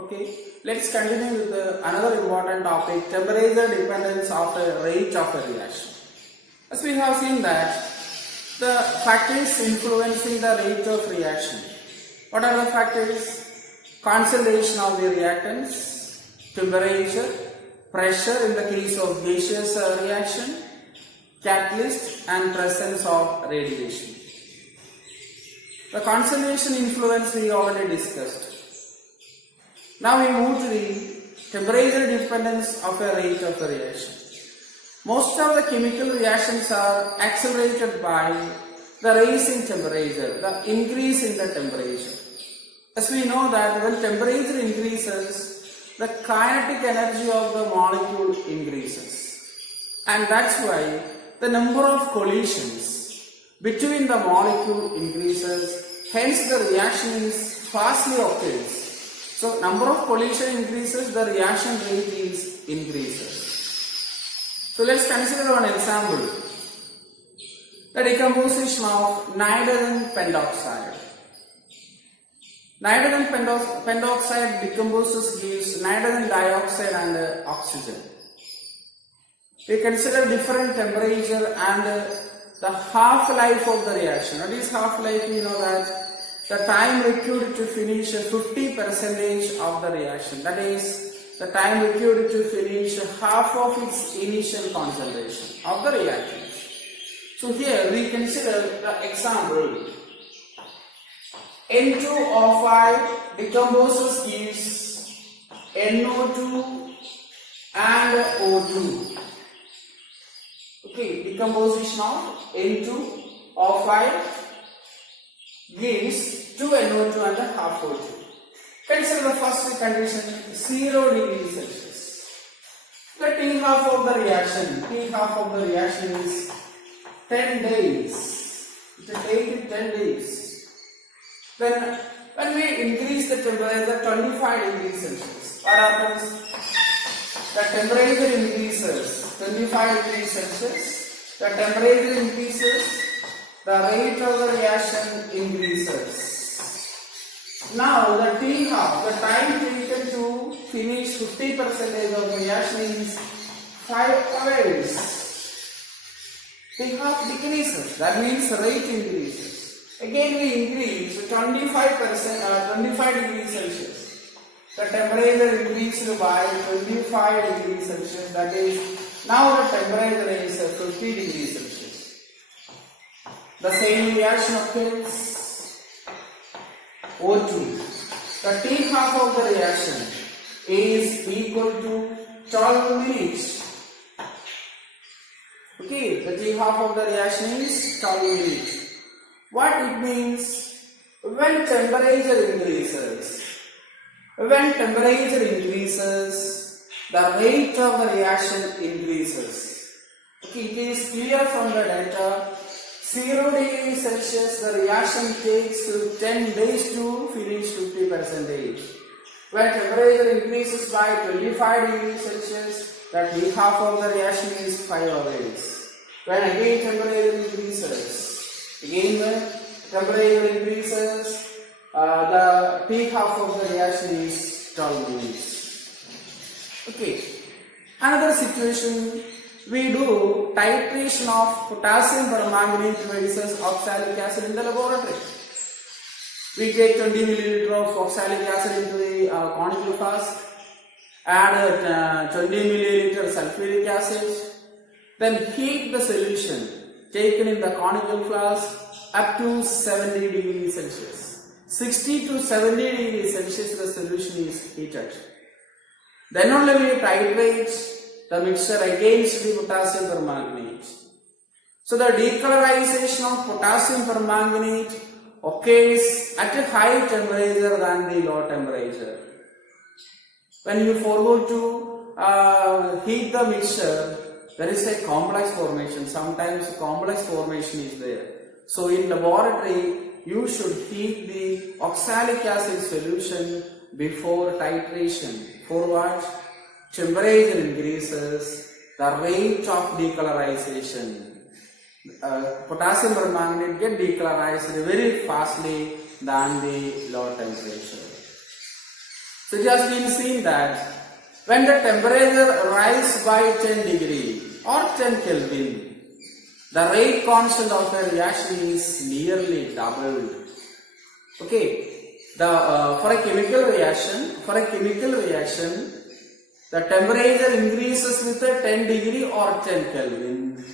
Okay, let's continue with another important topic, temperature dependence of the rate of a reaction. As we have seen that the factors influencing the rate of reaction. What are the factors? Concentration of the reactants, temperature, pressure in the case of gaseous reaction, catalyst and presence of radiation. The concentration influence we already discussed. Now we move to the temperature dependence of a rate of a reaction. Most of the chemical reactions are accelerated by the rise in temperature, the increase in the temperature. As we know that when temperature increases, the kinetic energy of the molecule increases. And that's why the number of collisions between the molecule increases, hence the reaction is fastly occurs. So number of collision increases, the reaction rate is increases. So let's consider one example. The decomposition of nitrogen pentoxide. Nitrogen pentoxide decomposes, gives nitrogen dioxide and oxygen. We consider different temperature and the half-life of the reaction. What is half-life? We know that the time required to finish 50% of the reaction. That is, the time required to finish half of its initial concentration of the reactant. So here we consider the example. N2O5 decomposes, gives NO2 and O2. Okay, decomposition of N2O5 gives 2NO2 and a half O2. Consider the first condition, 0 degrees Celsius. The T half of the reaction is 10 days. It will take 10 days. Then when we increase the temperature 25 degrees Celsius, what happens? The temperature increases 25 degrees Celsius. The temperature increases, the rate of the reaction increases. Now the T half, the time taken to finish 50% of reaction is 5 hours. T half decreases, that means rate increases. Again we increase 25 degrees Celsius. The temperature increased by 25 degrees Celsius, that is, now the temperature is 50 degrees Celsius. The same reaction occurs. O2. The T half of the reaction is equal to 12 minutes. Okay, the T half of the reaction is 12 minutes. What it means? When temperature increases, the rate of the reaction increases. Okay, it is clear from the data. 0 degrees Celsius, the reaction takes 10 days to finish 50%. When temperature increases by 25 degrees Celsius, the T half of the reaction is 5 hours. When again temperature increases, the T half of the reaction is 12 minutes. Okay. Another situation, we do titration of potassium permanganate versus oxalic acid in the laboratory. We take 20 milliliter of oxalic acid into the conical flask, add 20 milliliter sulfuric acid, then heat the solution taken in the conical flask up to 70 degrees Celsius. 60 to 70 degrees Celsius the solution is heated. Then only we titrate the mixture against the potassium permanganate. So the decolorization of potassium permanganate occurs at a high temperature than the low temperature. When you forgo to heat the mixture, there is a complex formation. Sometimes complex formation is there. So in laboratory, you should heat the oxalic acid solution before titration. For what? Temperature increases, the rate of decolorization. Potassium permanganate get decolorized very fastly than the low temperature. So it has been seen that when the temperature rises by 10 degree or 10 Kelvin, the rate constant of a reaction is nearly doubled. Okay, for a chemical reaction, the temperature increases with a 10 degree or 10 Kelvin.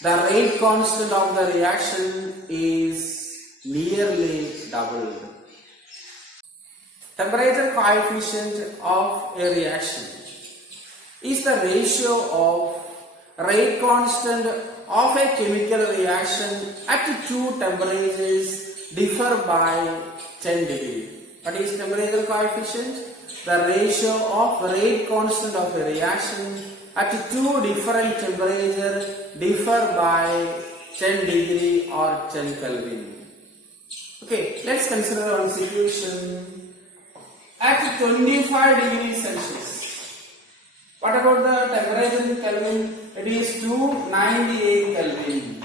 The rate constant of the reaction is nearly doubled. Temperature coefficient of a reaction is the ratio of rate constant of a chemical reaction at two temperatures differ by 10 degree. What is temperature coefficient? The ratio of rate constant of a reaction at two different temperatures differ by 10 degree or 10 Kelvin. Okay, let's consider one situation at 25 degrees Celsius. What about the temperature in Kelvin? It is 298 Kelvin.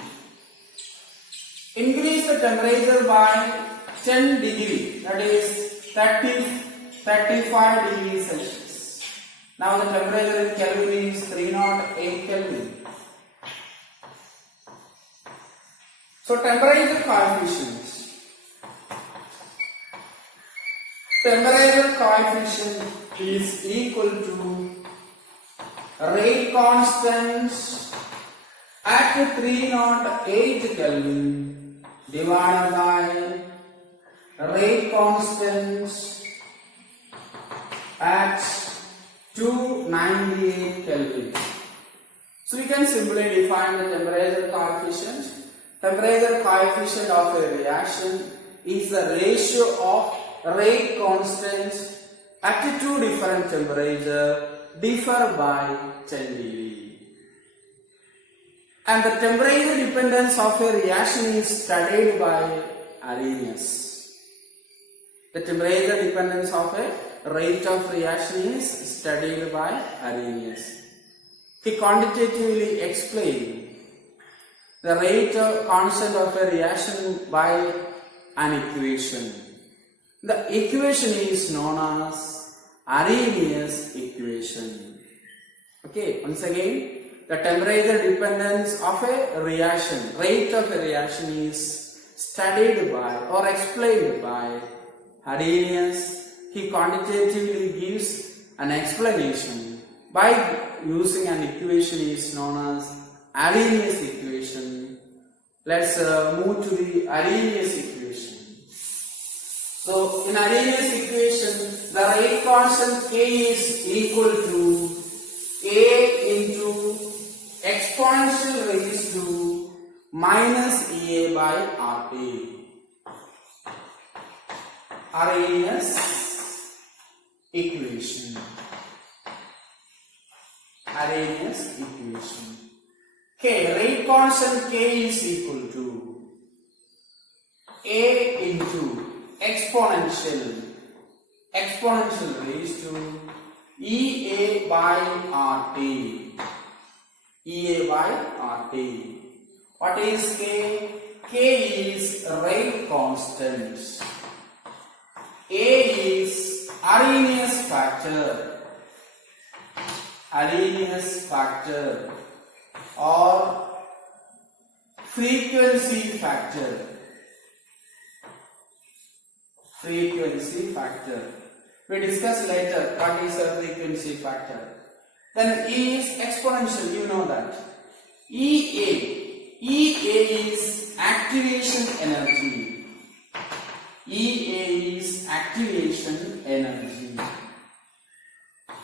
Increase the temperature by 10 degree, that is 35 degrees Celsius. Now the temperature in Kelvin is 308 Kelvin. So temperature coefficient is equal to rate constant at 308 Kelvin divided by rate constant at 298 Kelvin. So we can simply define the temperature coefficient. Temperature coefficient of a reaction is the ratio of rate constants at two different temperatures differ by 10 degree. And the temperature dependence of a reaction is studied by Arrhenius. The temperature dependence of a rate of reaction is studied by Arrhenius. He quantitatively explained the rate of constant of a reaction by an equation. The equation is known as Arrhenius equation. Okay, once again, the temperature dependence of a reaction, rate of a reaction is studied by or explained by Arrhenius. He quantitatively gives an explanation by using an equation is known as Arrhenius equation. Let's move to the Arrhenius equation. So in Arrhenius equation, the rate constant K is equal to A into exponential raised to minus EA by RT. Arrhenius equation. Arrhenius equation. K, rate constant K is equal to A into exponential raised to EA by RT. EA by RT. What is K? K is rate constant. A is Arrhenius factor. Arrhenius factor or frequency factor. Frequency factor. We discuss later what is a frequency factor. Then E is exponential, you know that. EA is activation energy. EA is activation energy.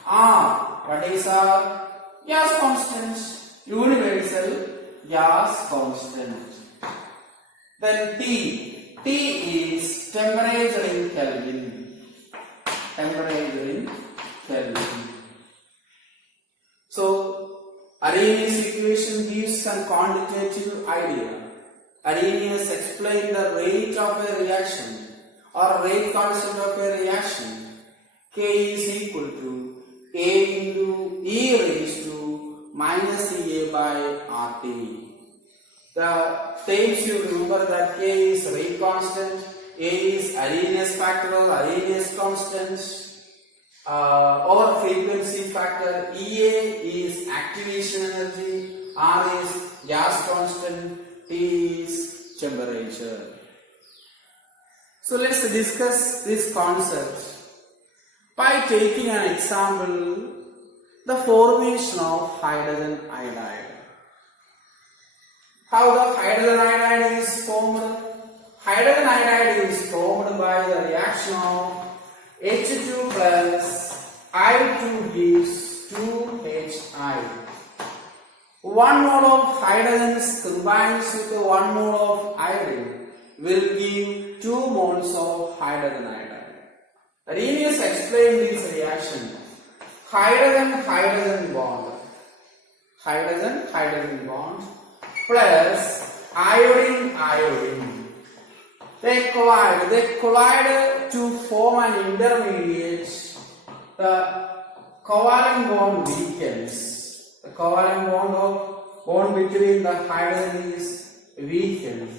R, what is R? Gas constant, universal gas constant. Then T is temperature in Kelvin. Temperature in Kelvin. So Arrhenius equation gives some quantitative idea. Arrhenius explained the rate of a reaction or rate constant of a reaction. K is equal to A into E raised to minus EA by RT. The terms you remember that K is rate constant, A is Arrhenius factor or Arrhenius constant, or frequency factor. EA is activation energy, R is gas constant, T is temperature. So let's discuss this concept by taking an example, the formation of hydrogen iodide. How the hydrogen iodide is formed? Hydrogen iodide is formed by the reaction of H2 plus I2 gives 2Hi. 1 mole of hydrogen combines with 1 mole of iodine will give 2 moles of hydrogen iodide. Arrhenius explained this reaction. Hydrogen bond. Hydrogen bond plus iodine. They collide to form an intermediate. The covalent bond weakens. The covalent bond between the hydrogen is weakened,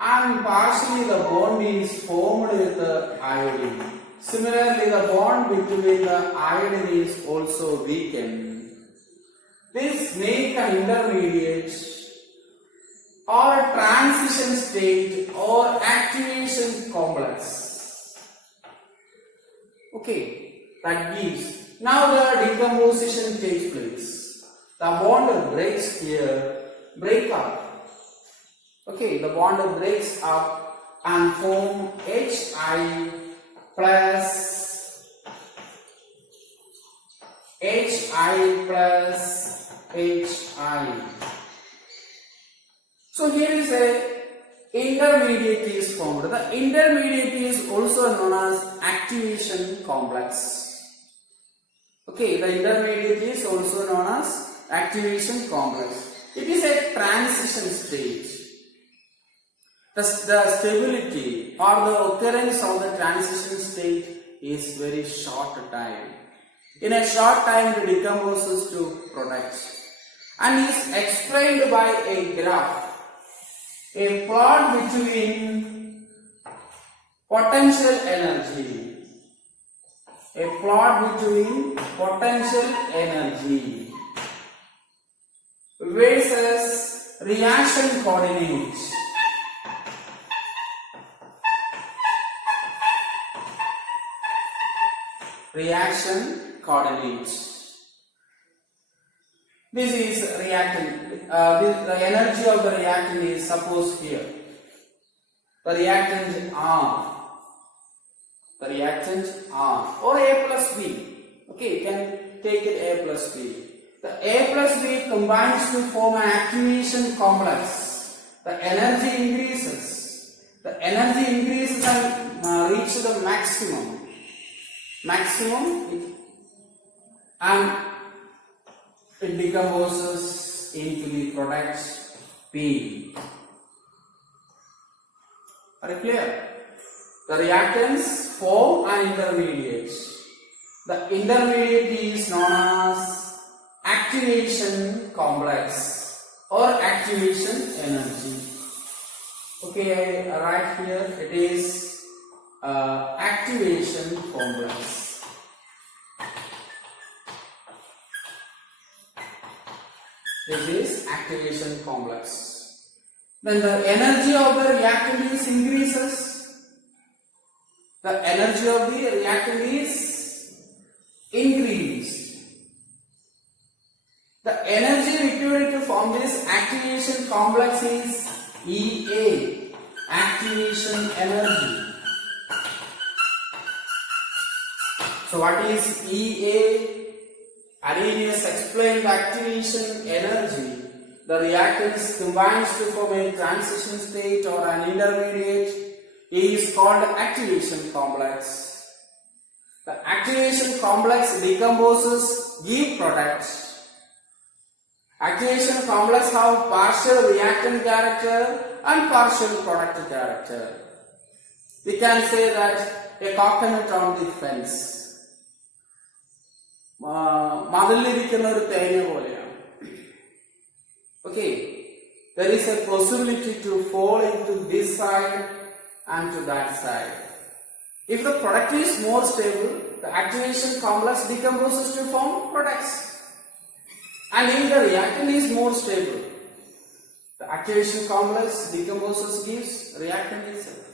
and partially the bond is formed with the iodine. Similarly, the bond between the iodine is also weakened. This makes an intermediate or a transition state or activation complex. Okay, that gives. Now the decomposition takes place. The bond breaks here, break up. Okay, the bond breaks up and form Hi plus Hi. So here is a intermediate is formed. The intermediate is also known as activation complex. Okay, the intermediate is also known as activation complex. It is a transition state. The stability or the occurrence of the transition state is very short time. In a short time it decomposes to products and is explained by a graph. A plot between potential energy. A plot between potential energy versus reaction coordinates. Reaction coordinates. This is reactant. The energy of the reactant is supposed here. The reactant R. The reactant R or A plus B. Okay, you can take it A plus B. The A plus B combines to form an activation complex. The energy increases. The energy increases and reaches the maximum. And it decomposes into the product P. Are you clear? The reactants form an intermediate. The intermediate is known as activation complex or activation energy. Okay, I write here it is activation complex. This is activation complex. Then the energy of the reactant is increases. The energy of the reactant is increased. The energy required to form this activation complex is EA, activation energy. So what is EA? Arrhenius explained the activation energy. The reactants combines to form a transition state or an intermediate is called activation complex. The activation complex decomposes, give products. Activation complex have partial reactant character and partial product character. We can say that a coconut on the fence. Okay, there is a possibility to fall into this side and to that side. If the product is more stable, the activation complex decomposes to form products. And if the reactant is more stable, the activation complex decomposes gives reactant itself.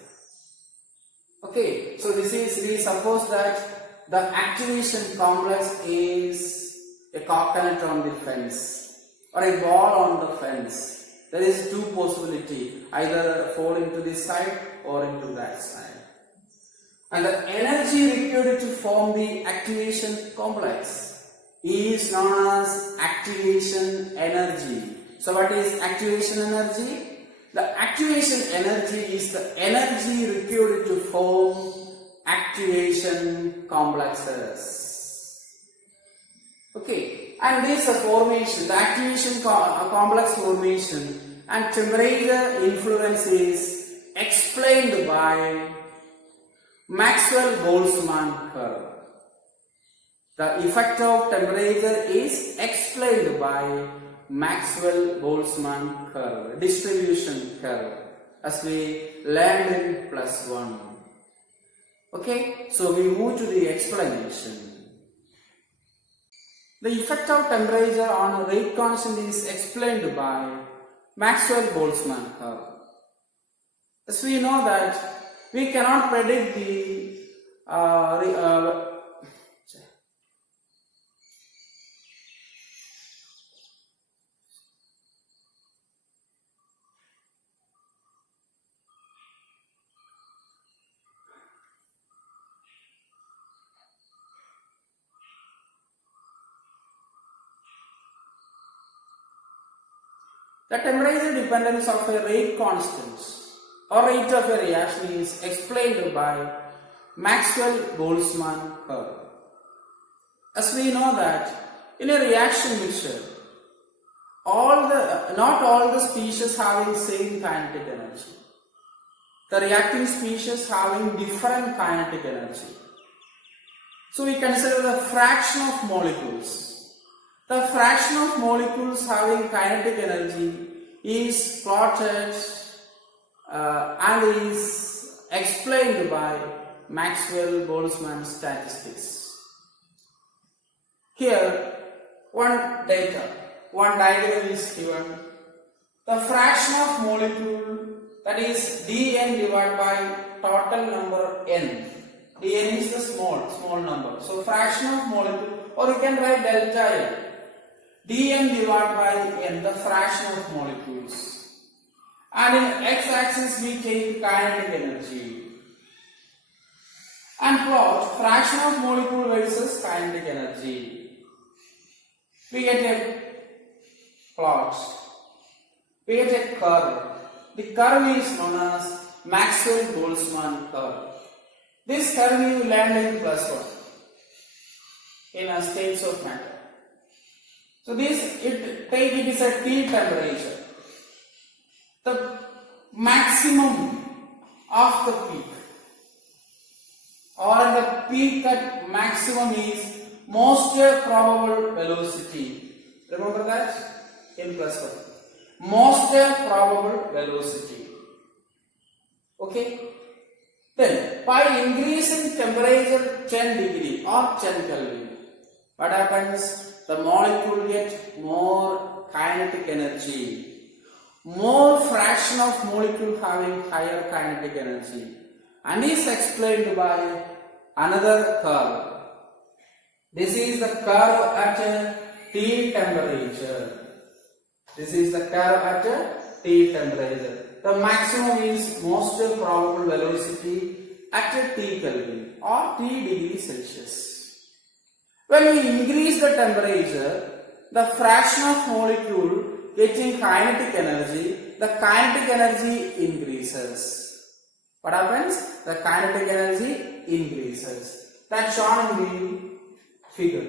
Okay, so we suppose that the activation complex is a coconut on the fence or a ball on the fence. There is two possibilities, either fall into this side or into that side. And the energy required to form the activation complex is known as activation energy. So what is activation energy? The activation energy is the energy required to form activation complexes. Okay, and this formation, the activation complex formation and temperature influence is explained by Maxwell-Boltzmann curve. The effect of temperature is explained by Maxwell-Boltzmann curve, distribution curve, as we learned in +1. Okay, so we move to the explanation. The effect of temperature on a rate constant is explained by Maxwell-Boltzmann curve. As we know that we cannot predict the temperature dependence of a rate constant or rate of a reaction is explained by Maxwell-Boltzmann curve. As we know that in a reaction mixture, not all the species having same kinetic energy. The reacting species having different kinetic energy. So we consider the fraction of molecules. The fraction of molecules having kinetic energy is plotted and is explained by Maxwell-Boltzmann statistics. Here, one diagram is given. The fraction of molecule, that is dn divided by total number n. dn is the small number. So fraction of molecule, or you can write delta n. dn divided by n, the fraction of molecules. And in x-axis we take kinetic energy. And plot fraction of molecule versus kinetic energy. We get a plot. We get a curve. The curve is known as Maxwell-Boltzmann curve. This curve you learned in +1 in a states of matter. So it is a T temperature. The maximum of the peak, or the peak at maximum, is most probable velocity. Remember that in +1. Most probable velocity. Okay. Then by increasing temperature 10 degree or 10 Kelvin, what happens? The molecule gets more kinetic energy. More fraction of molecule having higher kinetic energy, and is explained by another curve. This is the curve at a T temperature. This is the curve at a T temperature. The maximum is most probable velocity at a T Kelvin or T degree Celsius. When we increase the temperature, the fraction of molecule getting kinetic energy, the kinetic energy increases. What happens? The kinetic energy increases. That's shown in the figure.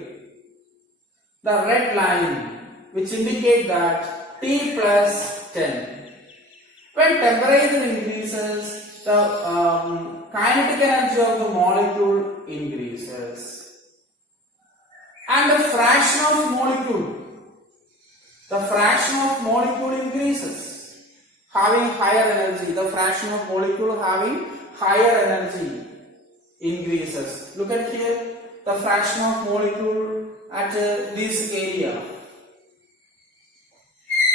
The red line, which indicate that T plus 10. When temperature increases, the kinetic energy of the molecule increases. And the fraction of molecule increases, having higher energy. The fraction of molecule having higher energy increases. Look at here, the fraction of molecule at this area.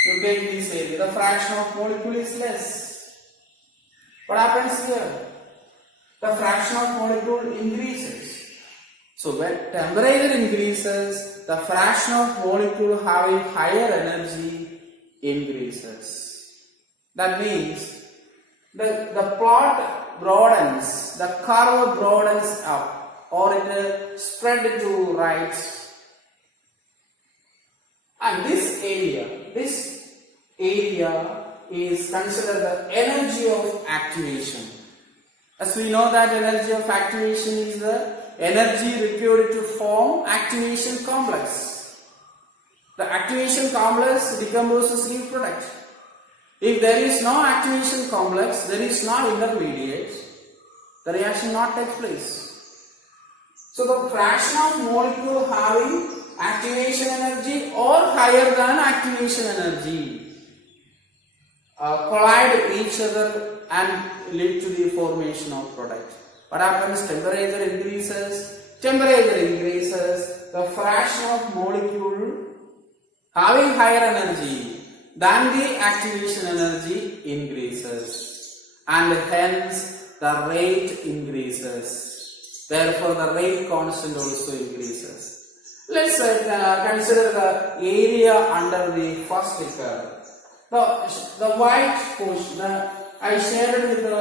You take this area, the fraction of molecule is less. What happens here? The fraction of molecule increases. So when temperature increases, the fraction of molecule having higher energy increases. That means the plot broadens, the curve broadens up, or it spread to right. And this area is considered the energy of activation. As we know that energy of activation is the energy required to form activation complex. The activation complex decomposes the product. If there is no activation complex, there is no intermediate, the reaction not takes place. So the fraction of molecule having activation energy or higher than activation energy collide each other and lead to the formation of product. What happens? Temperature increases, the fraction of molecule having higher energy than the activation energy increases, and hence the rate increases. Therefore, the rate constant also increases. Let's consider the area under the first curve. The white portion, I shaded with the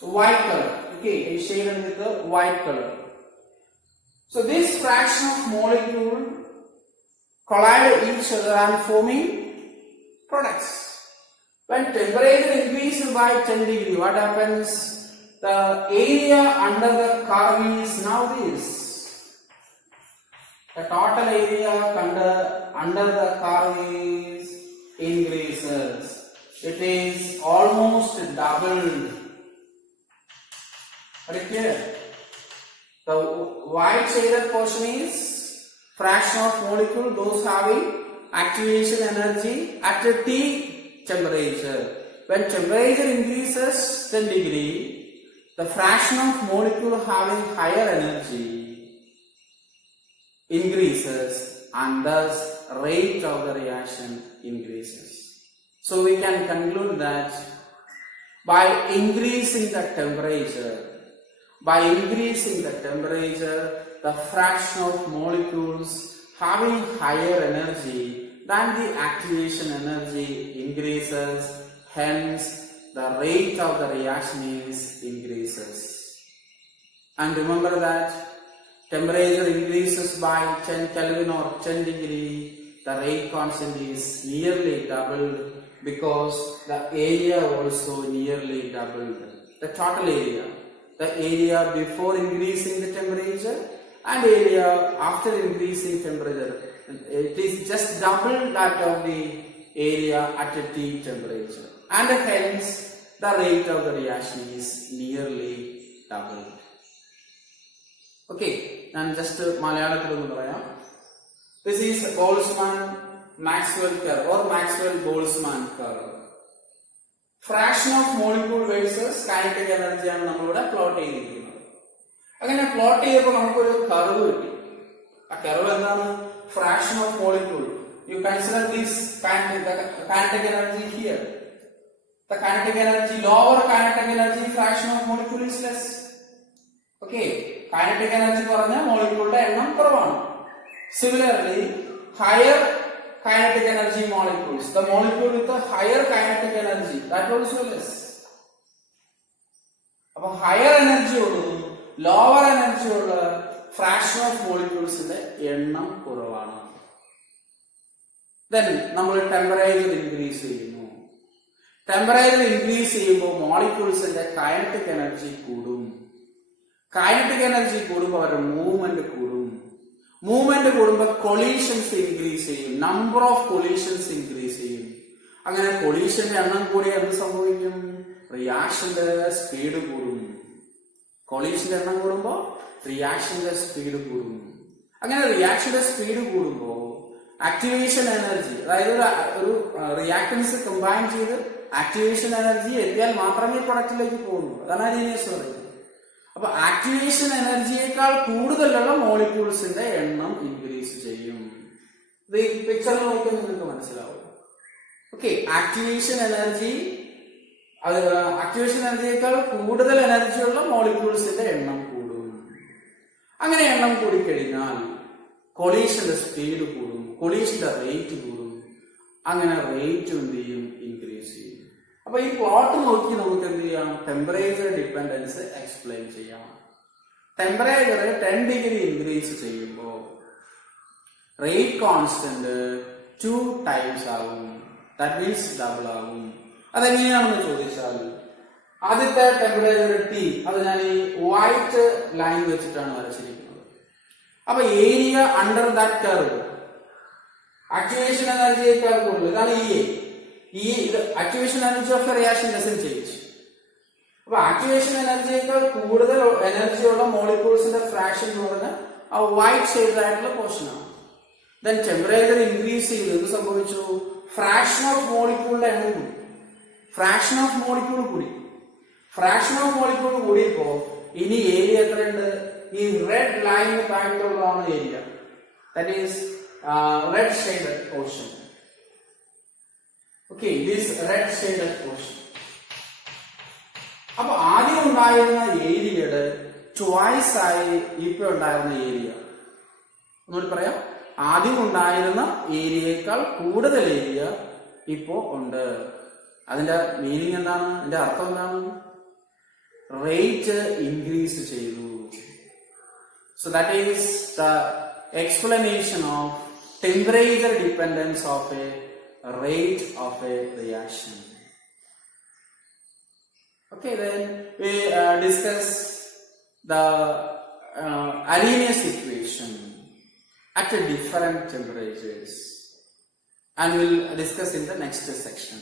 white color. Okay, I shaded with the white color. So this fraction of molecule collide each other and forming products. When temperature increases by 10 degree, what happens? The area under the curve is now this. The total area under the curve is increases. It is almost doubled. Are you clear? The white shaded portion is fraction of molecule, those having activation energy at a T temperature. When temperature increases 10 degree, the fraction of molecule having higher energy increases, and thus rate of the reaction increases. So we can conclude that by increasing the temperature, the fraction of molecules having higher energy than the activation energy increases, hence the rate of the reaction is increases. And remember that temperature increases by 10 Kelvin or 10 degree, the rate constant is nearly doubled because the area also nearly doubled. The total area, the area before increasing the temperature and area after increasing temperature, it is just double that of the area at a T temperature, and hence the rate of the reaction is nearly doubled. Okay, and just Malayalam parayam. This is Boltzmann-Maxwell curve or Maxwell-Boltzmann curve. Fraction of molecule versus kinetic energy ആണ് നമ്മളിവിടെ plot ചെയ്തിരിക്കുന്നത്. അങ്ങനെ plot ചെയ്തപ്പോൾ നമുക്കൊരു curve കിട്ടി. ആ curve എന്താണ്? Fraction of molecule. You consider this kinetic energy here. The kinetic energy, lower kinetic energy fraction of molecule is less. Okay, kinetic energy പറഞ്ഞാൽ മോളിക്യൂളുടെ എണ്ണം കുറവാണ്. Similarly, higher kinetic energy molecules, the molecule with a higher kinetic energy, that also less. അപ്പോൾ higher energy ഉള്ളതും lower energy ഉള്ള fraction of molecules ന്റെ എണ്ണം കുറവാണ്. Then നമ്മൾ temperature increase ചെയ്യുന്നു. Temperature increase ചെയ്യുമ്പോൾ മോളിക്യൂൾസിന്റെ kinetic energy കൂടും. Kinetic energy കൂടുമ്പോൾ അവരുടെ മൂവ്മെന്റ് കൂടും. മൂവ്മെന്റ് കൂടുമ്പോൾ കൊളീഷൻസ് ഇൻക്രീസ് ചെയ്യും. നമ്പർ ഓഫ് കൊളീഷൻസ് ഇൻക്രീസ് ചെയ്യും. അങ്ങനെ കൊളീഷന്റെ എണ്ണം കൂടി എന്ത് സംഭവിക്കും? റിയാക്ഷന്റെ സ്പീഡ് കൂടും. കൊളീഷന്റെ എണ്ണം കൂടുമ്പോൾ റിയാക്ഷന്റെ സ്പീഡ് കൂടും. അങ്ങനെ റിയാക്ഷന്റെ സ്പീഡ് കൂടുമ്പോൾ ആക്ടിവേഷൻ എനർജി, അതായത് ഒരു റിയാക്ടൻസ് കമ്പൈൻ ചെയ്ത് ആക്ടിവേഷൻ എനർജി എത്തിയാൽ മാത്രമേ പ്രൊഡക്റ്റിലേക്ക് പോകുന്നു. അതാണ് അറീനിയസ് പറയുന്നത്. അപ്പൊ ആക്ടിവേഷൻ എനർജിയേക്കാൾ കൂടുതലുള്ള മോളിക്യൂൾസിന്റെ എണ്ണം ഇൻക്രീസ് ചെയ്യും. ഇത് ഈ പിക്ചറിൽ നോക്കിയാൽ നിങ്ങൾക്ക് മനസ്സിലാവും. ഓക്കെ, ആക്ടിവേഷൻ എനർജിയേക്കാൾ കൂടുതൽ എനർജിയുള്ള മോളിക്യൂൾസിന്റെ എണ്ണം കൂടും. അങ്ങനെ എണ്ണം കൂടിക്കഴിഞ്ഞാൽ കൊളീഷന്റെ സ്പീഡ് കൂടും, കൊളീഷന്റെ റേറ്റ് കൂടും. അങ്ങനെ റേറ്റ് എന്ത് ചെയ്യും? ഇൻക്രീസ് ചെയ്യും. അപ്പൊ ഈ പ്ലോട്ട് നോക്കി നമുക്ക് എന്ത് ചെയ്യാം? ടെമ്പറേച്ചർ ഡിപ്പെൻഡൻസ് എക്സ്പ്ലെയിൻ ചെയ്യാം. ടെമ്പറേച്ചർ 10 ഡിഗ്രി ഇൻക്രീസ് ചെയ്യുമ്പോൾ റേറ്റ് കോൺസ്റ്റന്റ് 2 ടൈംസ് ആകും. ദാറ്റ് മീൻസ് ഡബിൾ ആകും. അതെങ്ങനെയാണെന്ന് ചോദിച്ചാൽ ആദ്യത്തെ ടെമ്പറേച്ചർ T, അത് ഞാൻ ഈ വൈറ്റ് ലൈൻ വെച്ചിട്ടാണ് വരച്ചിരിക്കുന്നത്. അപ്പൊ area under that curve activation എനർജിയേക്കാൾ കൂടുതൽ, ഇതാണ് ഇത് activation energy of a reaction doesn't change. അപ്പൊ ആക്ടിവേഷൻ എനർജിയേക്കാൾ കൂടുതൽ എനർജിയുള്ള മോളിക്യൂൾസിന്റെ ഫ്രാക്ഷൻ എന്ന് പറഞ്ഞാൽ ആ വൈറ്റ് ഷെയ്ഡ് ആയിട്ടുള്ള പോർഷൻ ആണ്. ദെൻ ടെമ്പറേച്ചർ ഇൻക്രീസ് ചെയ്ത് എന്ത് സംഭവിച്ചു? ഫ്രാക്ഷൻ ഓഫ് മോളിക്യൂളിന്റെ എണ്ണം കൂടി. ഫ്രാക്ഷൻ ഓഫ് മോളിക്യൂൾ കൂടിയപ്പോ ഇനി ഏരിയ എത്രയുണ്ട്? ഈ റെഡ് ലൈനിന് താഴത്തുള്ളതാണ് area. That is red shaded portion. Okay, this red shaded portion. അപ്പൊ ആദ്യം ഉണ്ടായിരുന്ന ഏരിയയുടെ ട്വൈസ് ആയി ഇപ്പൊ ഉണ്ടായിരുന്ന ഏരിയ. ഒന്നുകൂടി പറയാം, ആദ്യം ഉണ്ടായിരുന്ന ഏരിയയേക്കാൾ കൂടുതൽ ഏരിയ ഇപ്പോ ഉണ്ട്. അതിന്റെ മീനിങ് എന്താണ്? അതിന്റെ അർത്ഥം എന്താണ്? റേറ്റ് ഇൻക്രീസ് ചെയ്തു. So that is the explanation of temperature dependence of A rate of a reaction. Okay, then we discuss the Arrhenius equation at different temperatures, and we'll discuss in the next section.